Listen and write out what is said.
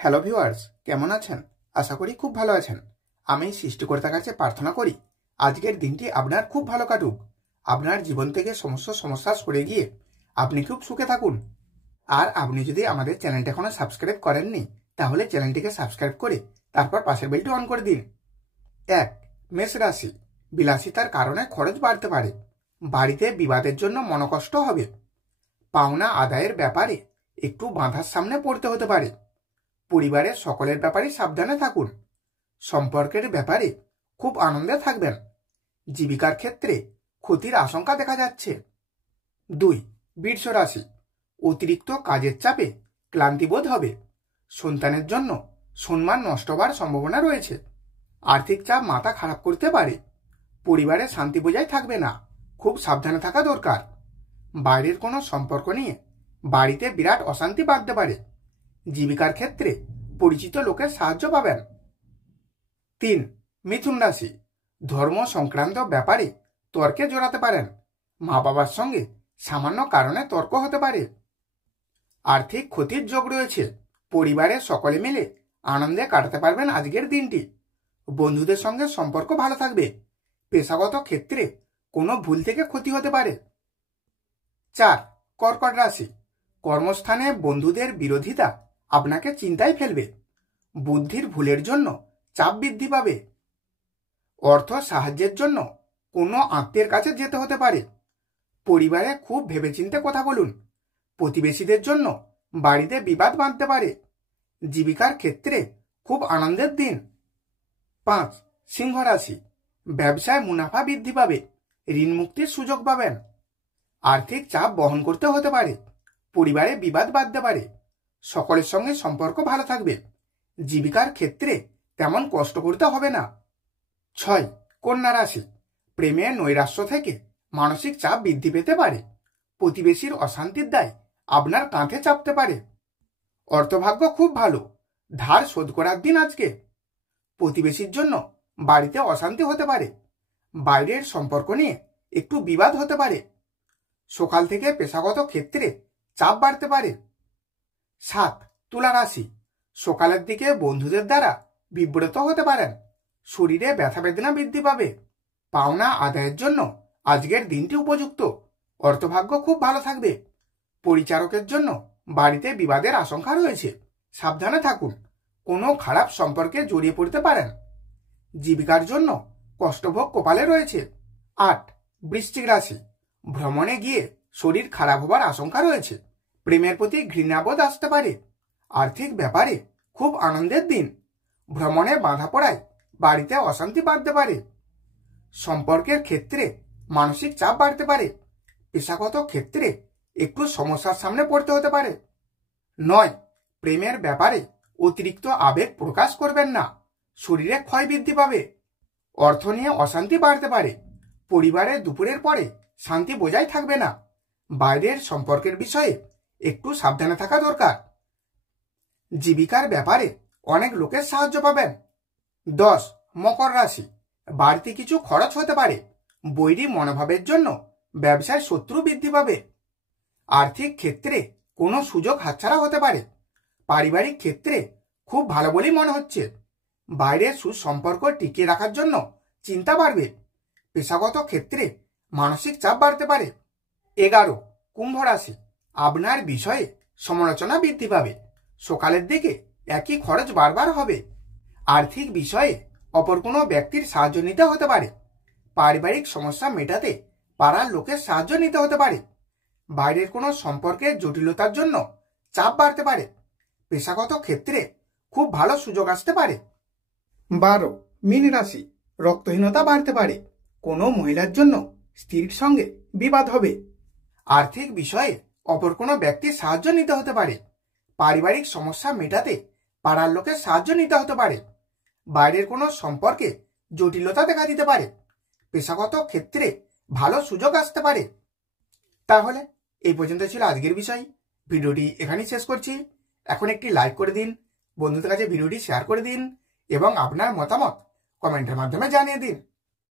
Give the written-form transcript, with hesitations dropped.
Hello viewers, কেমন আছেন? আশা করি খুব ভালো আছেন। আমি সৃষ্টিকর্তার কাছে প্রার্থনা করি আজকের দিনটি আপনার খুব ভালো কাটুক। আপনার জীবন থেকে সমস্ত সমস্যা সরে গিয়ে আপনি খুব সুখে থাকুন। আর আপনি যদি আমাদের চ্যানেলটা এখনো সাবস্ক্রাইব করেননি, তাহলে চ্যানেলটিকে সাবস্ক্রাইব করে তারপর পাশের বেলটি অন করে দিন। 1. মেষ রাশি। বিলাসিতার কারণে খরচ বাড়তে পারে। বাড়িতে বিবাদের জন্য মনোকষ্ট হবে। পাওনা আদায়ের ব্যাপারে একটু বাধার সামনে পড়তে হতে পারে। পরিবারের সকলের ব্যাপারে সাবধানে থাকুন। সম্পর্কের ব্যাপারে খুব আনন্দে থাকবেন। জীবিকার ক্ষেত্রে ক্ষতির আশঙ্কা দেখা যাচ্ছে। 2. বৃষ রাশি। অতিরিক্ত কাজের চাপে ক্লান্তিবোধ হবে। সন্তানের জন্য সম্মান নষ্ট হওয়ার সম্ভাবনা রয়েছে। আর্থিক চাপ মাথা খারাপ করতে পারে। পরিবারে শান্তি বজায় থাকবে না, খুব সাবধানে থাকা দরকার। বাইরের কোনো সম্পর্ক নিয়ে বাড়িতে বিরাট অশান্তি বাঁধতে পারে। জীবিকার ক্ষেত্রে পরিচিত লোকের সাহায্য পাবেন। 3. মিথুন রাশি। ধর্ম সংক্রান্ত ব্যাপারে তর্কে জড়াতে পারেন। মা বাবার সঙ্গে সামান্য কারণে তর্ক হতে পারে। আর্থিক ক্ষতির যোগ রয়েছে। পরিবারের সকলে মিলে আনন্দে কাটাতে পারবেন আজকের দিনটি। বন্ধুদের সঙ্গে সম্পর্ক ভালো থাকবে। পেশাগত ক্ষেত্রে কোনো ভুল থেকে ক্ষতি হতে পারে। 4. কর্কট রাশি। কর্মস্থানে বন্ধুদের বিরোধিতা আপনাকে চিন্তায় ফেলবে। বুদ্ধির ভুলের জন্য চাপ বৃদ্ধি পাবে। অর্থ সাহায্যের জন্য কোনো আত্মীয়ের কাছে যেতে হতে পারে। পরিবারে খুব ভেবেচিন্তে কথা বলুন। প্রতিবেশীদের জন্য বাড়িতে বিবাদ বাঁধতে পারে। জীবিকার ক্ষেত্রে খুব আনন্দের দিন। 5. সিংহ রাশি। ব্যবসায় মুনাফা বৃদ্ধি পাবে। ঋণ মুক্তির সুযোগ পাবেন। আর্থিক চাপ বহন করতে হতে পারে। পরিবারে বিবাদ বাঁধতে পারে। সকলের সঙ্গে সম্পর্ক ভালো থাকবে। জীবিকার ক্ষেত্রে তেমন কষ্ট করতে হবে না। 6. কন্যা রাশি। প্রেমে নৈরাশ্য থেকে মানসিক চাপ বৃদ্ধি পেতে পারে। প্রতিবেশীর অশান্তির দায় আপনার কাঁধে চাপতে পারে। অর্থভাগ্য খুব ভালো। ধার শোধ করার দিন আজকে। প্রতিবেশীর জন্য বাড়িতে অশান্তি হতে পারে। বাইরের সম্পর্ক নিয়ে একটু বিবাদ হতে পারে। সকাল থেকে পেশাগত ক্ষেত্রে চাপ বাড়তে পারে। 7. তুলা রাশি। সকালের দিকে বন্ধুদের দ্বারা বিব্রত হতে পারেন। শরীরে ব্যথা বেদনা বৃদ্ধি পাবে। পাওনা আদায়ের জন্য আজকের দিনটি উপযুক্ত। অর্থভাগ্য খুব ভালো থাকবে। পরিচারকের জন্য বাড়িতে বিবাদের আশঙ্কা রয়েছে। সাবধানে থাকুন। কোনো খারাপ সম্পর্কে জড়িয়ে পড়তে পারেন। জীবিকার জন্য কষ্টভোগ কপালে রয়েছে। 8. বৃশ্চিক রাশি। ভ্রমণে গিয়ে শরীর খারাপ হবার আশঙ্কা রয়েছে। প্রেমের প্রতি ঘৃণাবোধ আসতে পারে। আর্থিক ব্যাপারে খুব আনন্দের দিন। ভ্রমণে বাধা পড়ায় বাড়িতে অশান্তি বাঁধতে পারে। সম্পর্কের ক্ষেত্রে মানসিক চাপ বাড়তে পারে। পেশাগত ক্ষেত্রে একটু সমস্যার সামনে পড়তে হতে পারে। 9. প্রেমের ব্যাপারে অতিরিক্ত আবেগ প্রকাশ করবেন না। শরীরে ক্ষয় বৃদ্ধি পাবে। অর্থ নিয়ে অশান্তি বাড়তে পারে। পরিবারে দুপুরের পরে শান্তি বজায় থাকবে না। বাইরের সম্পর্কের বিষয়ে একটু সাবধানে থাকা দরকার। জীবিকার ব্যাপারে অনেক লোকের সাহায্য পাবেন। 10. মকর রাশি। বাড়তি কিছু খরচ হতে পারে। বৈরী মনোভাবের জন্য ব্যবসায় শত্রু বৃদ্ধি পাবে। আর্থিক ক্ষেত্রে কোনো সুযোগ হাতছাড়া হতে পারে। পারিবারিক ক্ষেত্রে খুব ভালো বলেই মনে হচ্ছে। বাইরের সুসম্পর্ক টিকিয়ে রাখার জন্য চিন্তা বাড়বে। পেশাগত ক্ষেত্রে মানসিক চাপ বাড়তে পারে। 11. কুম্ভ রাশি। আপনার বিষয়ে সমালোচনা বৃদ্ধি পাবে। সকালের দিকে একই খরচ বারবার হবে। আর্থিক বিষয়ে অপর কোনো ব্যক্তির সাহায্য নিতে হতে পারে। পারিবারিক সমস্যা মেটাতে পাড়ার লোকের সাহায্য নিতে হতে পারে। বাইরের কোনো সম্পর্কের জটিলতার জন্য চাপ বাড়তে পারে। পেশাগত ক্ষেত্রে খুব ভালো সুযোগ আসতে পারে। 12. মীন রাশি। রক্তহীনতা বাড়তে পারে। কোনো মহিলার জন্য স্ত্রীর সঙ্গে বিবাদ হবে। আর্থিক বিষয়ে অপর কোনো ব্যক্তির সাহায্য নিতে হতে পারে। পারিবারিক সমস্যা মেটাতে পাড়ার লোকের সাহায্য নিতে হতে পারে। বাইরের কোনো সম্পর্কে জটিলতা দেখা দিতে পারে। পেশাগত ক্ষেত্রে ভালো সুযোগ আসতে পারে। তাহলে এই পর্যন্ত ছিল আজকের বিষয়। ভিডিওটি এখানেই শেষ করছি। এখন একটি লাইক করে দিন, বন্ধুদের কাছে ভিডিওটি শেয়ার করে দিন এবং আপনার মতামত কমেন্টের মাধ্যমে জানিয়ে দিন।